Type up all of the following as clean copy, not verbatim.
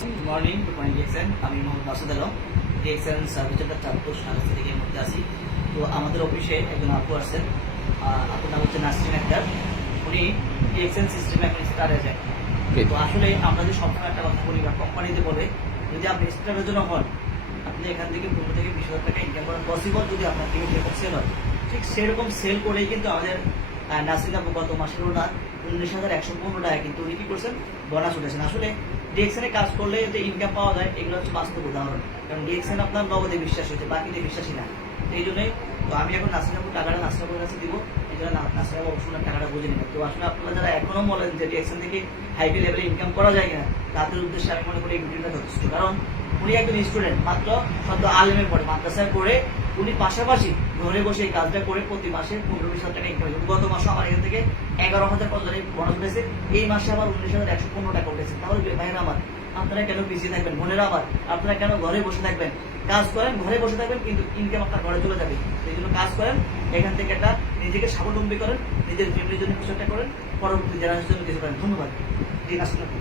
Good morning, good morning DXN. আমি Mohammad Masud Alam, DXN service center Chandpur Shahrasti থেকে এর মধ্যে আসি। তো আমাদের অফিসে একজন আপু আসছেন, আপুর নাম হচ্ছে নাসরিন আক্তার। উনি ডিএক্সএন সিস্টেমে এখন স্টার এজেন্ট। তো আসলে আমরা যে সবসময় একটা কথা বলি বা কোম্পানিতে বলে, যদি আপনি স্টারের জন্য হন, আপনি এখান থেকে 15 থেকে 20,000 টাকা ইনকাম করা পসিবল যদি আপনার টিমে যেরকম সেল হয়। ঠিক সেরকম সেল করেই কিন্তু আমাদের নাসরিন আপু গত মাসের ওনার 19,115 টাকা কিন্তু উনি কি করছেন, বোনাস উঠেছেন। আসলে ডিএক্সএনে কাজ করলে যে ইনকাম পাওয়া যায়, এগুলো হচ্ছে বাস্তব উদাহরণ। কারণ ডিএক্সএন আপনার নগদে বিশ্বাস হয়েছে, বাকিতে বিশ্বাসী না। এই জন্যই তো আমি এখন নাসরিন আপুর টাকাটা নাসরিন আপুর কাছে দিব, এই জন্য নাসরিন আপু অবশ্যই টাকাটা বুঝে নেবেন। তো আসলে আপনারা যারা এখনো বলেন যে ডিএক্সএন থেকে হাইপি লেভেলে ইনকাম করা যায় কিনা, তাদের উদ্দেশ্যে আমি মনে করি এই ভিডিওটা যথেষ্ট। কারণ উনি একজন স্টুডেন্ট, মাত্র সদ্য আলেমে পড়ে, মাদ্রাসায় পড়ে উনি পাশাপাশি ঘরে বসে এই কাজটা করে প্রতি মাসে 15-20,000 টাকা ইনকাম করেন। গত মাসে আমার এখান থেকে 11,000 বোনাস উঠেছে, এই মাসে আবার 19,115 টাকা উঠেছে। তাহলে ভাইয়েরা আমার, আপনারা কেন বিজি থাকবেন? বোনেরা আবার, আপনারা কেন ঘরে বসে থাকবেন? কাজ করেন, ঘরে বসে থাকবেন, কিন্তু ইনকাম আপনার ঘরে চলে যাবে। এই জন্য কাজ করেন, এখান থেকে একটা নিজেকে স্বাবলম্বী করেন, নিজের ফ্যামিলির জন্য কিছু একটা করেন, পরবর্তী জেনারেশনের জন্য কিছু করেন। ধন্যবাদ। জি নাসরিন আপু,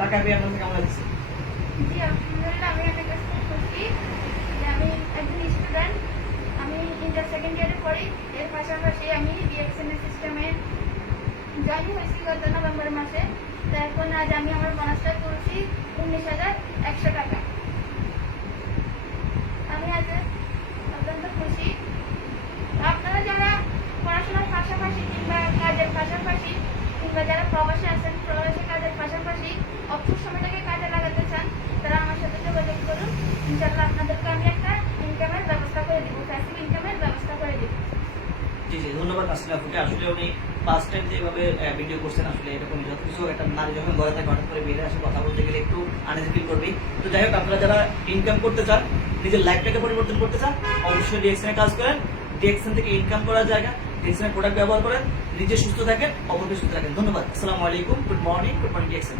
টাকা পেয়ে আপনার কেমন লাগছে? জি, আলহামদুলিল্লাহ আমি অনেক খুশি যে আমি একজন স্টুডেন্ট। আমি ইন্টার সেকেন্ড ইয়ারে পড়ি। এর পাশাপাশি আমি ডিএক্সএন সিস্টেমে জয়েন হয়েছি গত নভেম্বর মাসে। তো এখন আজ আমি আমার বোনাসটা তুলছি 19,100 টাকা। আমি আজ অত্যন্ত খুশি। আপনারা যারা পড়াশোনার পাশাপাশি কিংবা কাজের পাশাপাশি কিংবা যারা প্রবাসে আছেন, প্রবাসী কাজের পাশাপাশি অবসর সময়টাকে কাজে লাগাতে চান, তারা আমার সাথে যোগাযোগ করুন। ইনশাআল্লাহ আপনাদেরকে আমি একটা ইনকামের ব্যবস্থা করে দিব, প্যাসিভ ইনকামের ব্যবস্থা করে দিব। জি জি, ধন্যবাদ নাসরিন আপুকে। আসলে উনি ফার্স্ট টাইম যেভাবে ভিডিও করছেন, আসলে এরকম যত কিছু একটা নারী যখন ঘরে থাকে, হঠাৎ করে বেরিয়ে আসে কথা বলতে গেলে একটু আনইজি ফিল করবেই। তো যাই হোক, আপনারা যারা ইনকাম করতে চান, নিজের লাইফটাকে পরিবর্তন করতে চান, অবশ্যই ডিএক্সএনে কাজ করেন। ডিএক্সএন থেকে ইনকাম করার জায়গা, ডিএক্সএনের প্রোডাক্ট ব্যবহার করেন, নিজে সুস্থ থাকেন, অপরকে সুস্থ থাকেন। ধন্যবাদ। আসসালামু আলাইকুম, গুড মর্নিং, ডিএক্সএন।